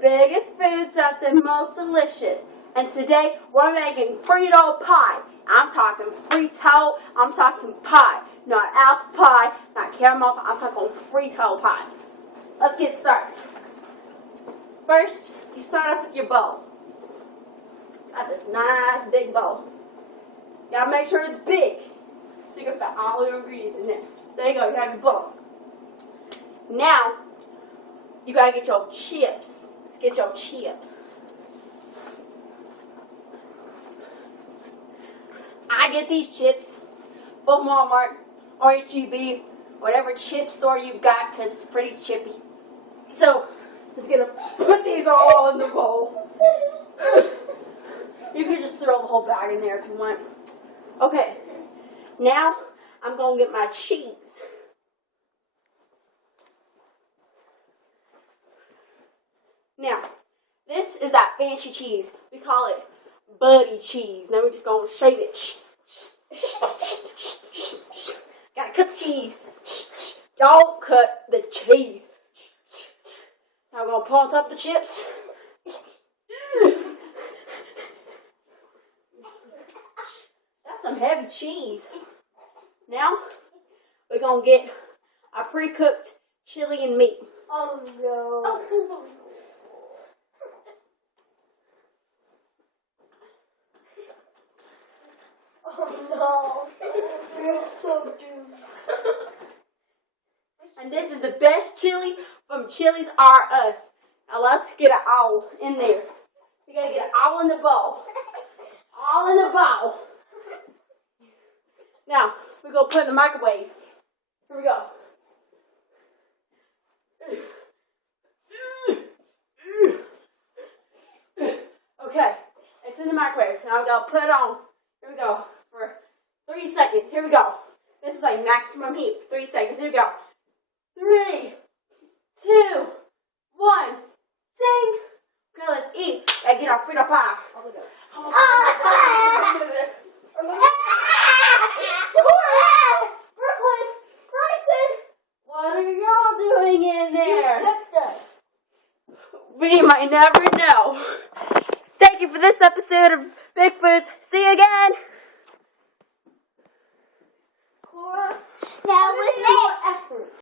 biggest foods that the most delicious. And today we're making Frito pie. I'm talking Frito, I'm talking pie. Not apple pie, not caramel pie, I'm talking Frito pie. Let's get started. First, you start off with your bowl. Got this nice big bowl. You gotta make sure it's big, so you can put all your ingredients in there. There you go, you have your bowl. Now, you gotta get your chips. Let's get your chips. I get these chips from Walmart or HEB, whatever chip store you got, because it's pretty chippy. So, just gonna put these all in the bowl. You could just throw the whole bag in there if you want. Okay, now I'm gonna get my cheese. Now, this is that fancy cheese. We call it buddy cheese. Now we're just gonna shake it. Gotta cut the cheese. Don't cut the cheese. Now we're gonna put on top of the chips. That's some heavy cheese. Now we're gonna get our pre-cooked chili and meat. Oh no. Oh no. You're so doomed. And this is the best chili from Chili's R Us. Now let's get it all in there. We gotta get it all in the bowl. All in the bowl. Now, we're gonna put it in the microwave. Here we go. Okay, it's in the microwave. Now we're gonna put it on. Here we go. For 3 seconds. Here we go. This is like maximum heat. 3 seconds. Here we go. 3, 2, 1. Ding! Okay, let's eat. Gotta get our Frito pie. Brooklyn, Bryson, what are y'all doing in there? You cooked us. We might never know. Thank you for this episode of Big Foods. See you again. Cora, that was next.